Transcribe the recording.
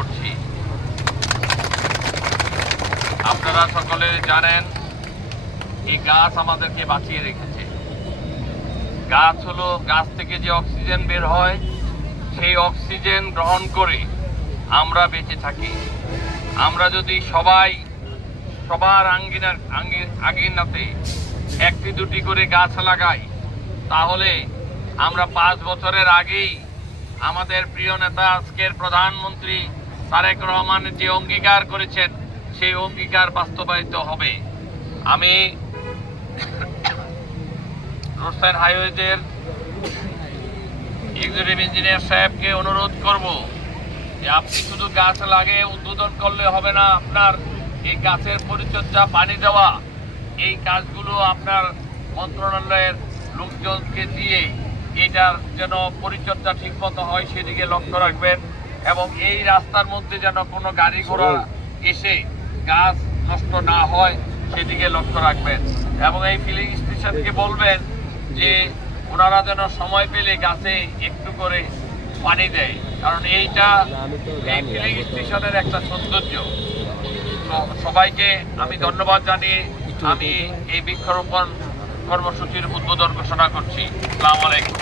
করছি। আপনারা সকলে জানেন এই গাছ আমাদেরকে বাঁচিয়ে রেখেছে। গাছ হলো, গাছ থেকে যে অক্সিজেন বের হয় সেই অক্সিজেন গ্রহণ করে আমরা বেঁচে থাকি। আমরা যদি সবার আঙ্গিনাতে একটি দুটি করে গাছ লাগাই, তাহলে আমরা 5 বছরের আগেই আমাদের প্রিয় নেতা, আজকের প্রধানমন্ত্রী তারেক রহমানের যে অঙ্গীকার করেছেন সেই অঙ্গীকার বাস্তবায়িত হবে। আমি রোড সাইড হাইওয়েজের এক্সিকিউটিভ ইঞ্জিনিয়ার সাহেবকে অনুরোধ করব যে আপনি শুধু গাছ লাগিয়ে উদ্বোধন করলে হবে না, আপনার এই গাছের পরিচর্যা, পানি দেওয়া, এই কাজগুলো আপনার মন্ত্রণালয়ের লোকজনকে দিয়ে এটার যেন পরিচর্যা ঠিকমতো হয় সেদিকে লক্ষ্য রাখবেন, এবং এই রাস্তার মধ্যে যেন কোনো গাড়ি ঘোড়া এসে গাছ নষ্ট না হয় সেদিকে লক্ষ্য রাখবেন। এবং এই ফিলিং স্টেশনকে বলবেন যে ওনারা যেন সময় পেলে গাছে একটু করে পানি দেয়, কারণ এই ফিলিং স্টেশনের একটা সৌন্দর্য। তো সবাইকে আমি ধন্যবাদ জানিয়ে আমি এই বৃক্ষরোপণ কর্মসূচির উদ্বোধন ঘোষণা করছি। আসসালামু আলাইকুম।